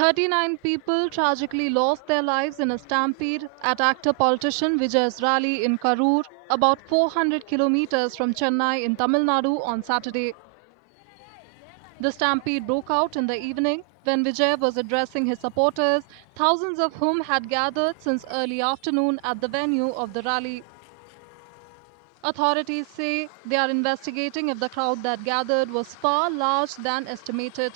39 people tragically lost their lives in a stampede at actor-politician Vijay's rally in Karur, about 400 kilometers from Chennai in Tamil Nadu on Saturday. The stampede broke out in the evening when Vijay was addressing his supporters, thousands of whom had gathered since early afternoon at the venue of the rally. Authorities say they are investigating if the crowd that gathered was far larger than estimated.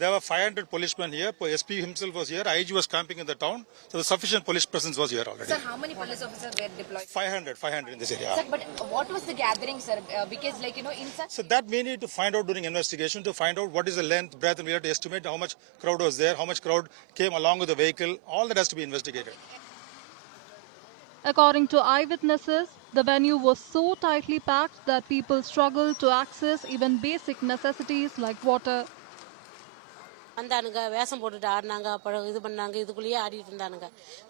There were 500 policemen here. SP himself was here. IG was camping in the town. So the sufficient police presence was here already. Sir, how many police officers were deployed? 500 in this area. Sir, but what was the gathering, sir? Because in such... So that we need to find out during investigation to find out what is the length, breadth, and we have to estimate how much crowd was there, how much crowd came along with the vehicle. All that has to be investigated. According to eyewitnesses, the venue was so tightly packed that people struggled to access even basic necessities like water. வந்தானுங்க வேஷம் போட்டுட்டு ஆடினாங்க அப்புறம் இது பண்ணாங்க இதுக்குள்ளேயே ஆடிட்டு இருந்தானுங்க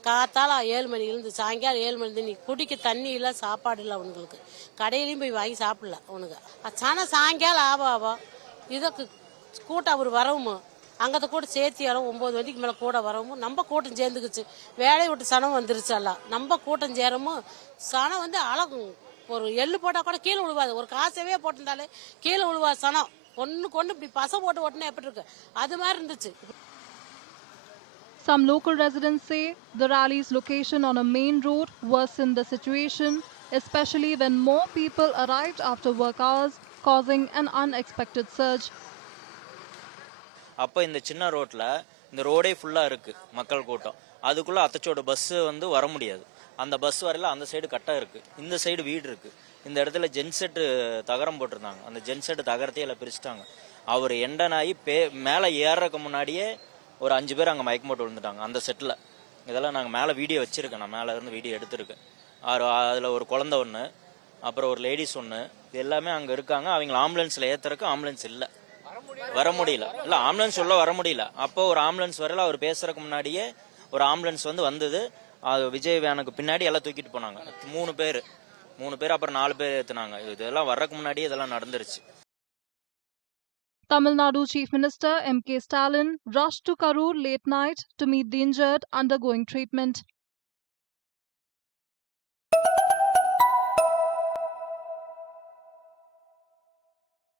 காத்தால 7 மணிலேருந்து சாயங்காலம் 7 மணிலேருந்து நீ குடிக்க தண்ணி இல்லை சாப்பாடு இல்லை அவனுங்களுக்கு கடையிலையும் போய் வாங்கி சாப்பிடல அவனுங்க ஆனால் சாயங்காலம் ஆவா இதுக்கு கூட்டம் அவர் வரவும் அங்கே கூட சேர்த்து யாரும் 9 மணிக்கு மேலே கூட வரவும் நம்ம கூட்டம் சேர்ந்துக்குச்சு வேலையை விட்டு சனம் வந்துருச்சு எல்லாம் நம்ம கூட்டம் சேரவும் சனம் வந்து அழகும் ஒரு எள்ளு போட்டால் கூட கீழே விழுவாது ஒரு காசவே போட்டிருந்தாலே கீழே விழுவாது சனம் Some local residents say the rally's location on a main road worsened the situation, especially when more people arrived after work hours, causing an unexpected surge. அப்ப இந்த சின்ன ரோட்ல இந்த ரோடே ஃபுல்லா இருக்கு மக்கள் கூட்டம் அதுக்குள்ள அத்தச்சோட பஸ் வந்து வர முடியாது அந்த பஸ் வரல அந்த சைடு கட்டா இருக்கு இந்த சைடு வீடு இருக்கு இந்த இடத்துல ஜென்செட் தகரம் போட்டிருந்தாங்க அந்த ஜென்செட் தகரத்தையே எல்லாம் பிரிச்சுட்டாங்க அவர் எண்டனாகி மேலே ஏறதுக்கு முன்னாடியே ஒரு 5 பேர் அங்கே மயக்கம் போட்டு விழுந்துட்டாங்க அந்த செட்டில் இதெல்லாம் நாங்கள் மேலே வீடியோ வச்சுருக்கேன் நான் மேலே இருந்து வீடியோ எடுத்திருக்கேன் அதில் ஒரு குழந்தை ஒன்று அப்புறம் ஒரு லேடிஸ் ஒன்று இது எல்லாமே அங்கே இருக்காங்க அவங்கள ஆம்புலன்ஸில் ஏற்றுறதுக்கு ஆம்புலன்ஸ் இல்லை வர முடியல இல்லை ஆம்புலன்ஸ் உள்ள வர முடியல அப்போ ஒரு ஆம்புலன்ஸ் வரல அவர் பேசுறதுக்கு முன்னாடியே ஒரு ஆம்புலன்ஸ் வந்தது அது விஜய் வேனுக்கு பின்னாடி எல்லாம் தூக்கிட்டு போனாங்க 3 பேர் அப்புறம் 4 பேர் ஏத்துனாங்க இதெல்லாம் வர்றதுக்கு முன்னாடியே இதெல்லாம் நடந்துருச்சு. Tamil Nadu Chief Minister M.K. Stalin rushed to Karur late night to meet the injured undergoing treatment.